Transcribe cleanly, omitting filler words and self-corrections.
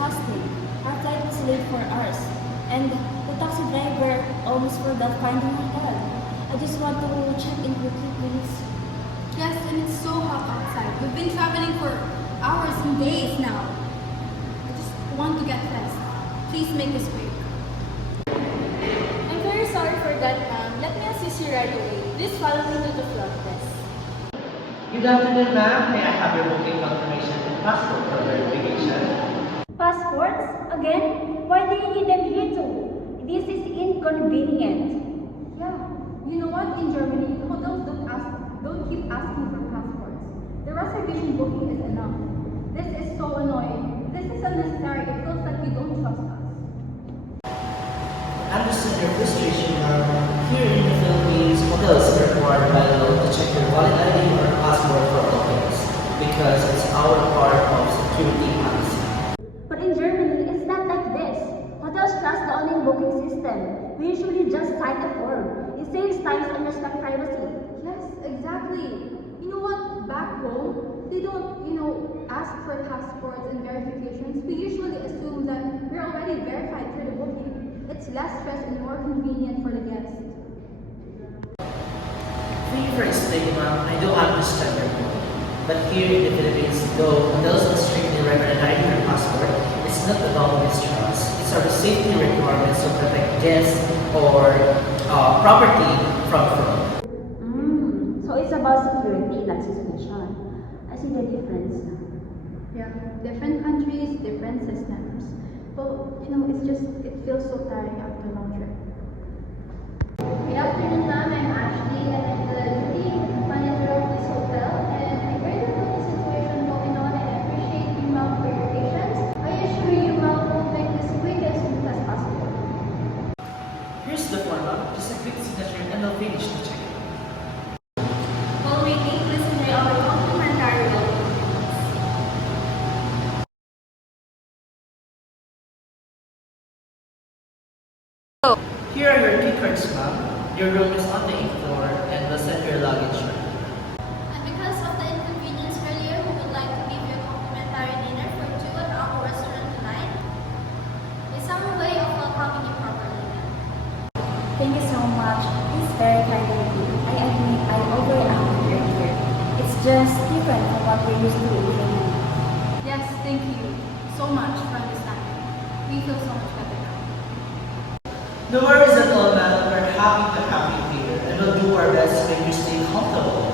trust me. Our flight was late for hours, and the taxi driver almost forgot finding our hotel. I just want to check in quickly, please. Yes, and it's so hot outside. We've been traveling for hours and days now. I just want to get rest. Please make this quick. I'm very sorry for that, ma'am. Let me assist you right away. Please follow me to the front desk. Good afternoon, ma'am. May I have your booking confirmation and passport for verification? Passports? Again? Why do you need them here too? This is inconvenient. Yeah, you know what? In Germany, hotels don't keep asking for passports. The reservation booking is enough. This is so annoying. This is unnecessary. It feels like you don't trust us. Understand your frustration, ma'am. Here in the Philippines, hotels are required by law to check your valid ID or passport for all guests because it's our part of security policy. But in Germany, it's not like this. Hotels trust the online booking system. We usually just sign a form. It saves time and respect privacy. Yes, exactly. You know what? Back home, they don't, ask for passports and verifications. We usually assume that we're already verified for the booking. It's less stress and more convenient for the guest. Thank you for explaining, ma'am. I do understand your point. But here in the Philippines, though hotels must strictly require an ID or passport, it's not about mistrust. It's our safety requirements to protect guests or property from fraud. So it's about security, not suspicion. I see the difference now. Yeah, different countries, different systems. But, it feels so tiring after a long trip. Good afternoon, ma'am. I'm Ashley, and I'm the duty manager of this hotel. And I heard about the situation going on, and I appreciate you, ma'am, for your patience. I assure you, ma'am, we'll make this quick as soon as possible. Here's the form, ma'am. Just a quick signature and I'll finish the check. While waiting, please enjoy our complimentary welcome. Here are your key cards, ma'am. Your room is on the 8th floor and we'll send your luggage right. And because of the inconvenience earlier, we would like to give you a complimentary dinner for two at our restaurant tonight. It's our way of welcoming you properly, ma'am. Thank you so much. It's very kind of you. I admit I overreacted here. It's just different from what we're used to in Germany. Yes, thank you so much for understanding. We feel so much better now. No worries at all, ma'am. We're happy to have you here and we'll do our best to make you stay comfortable.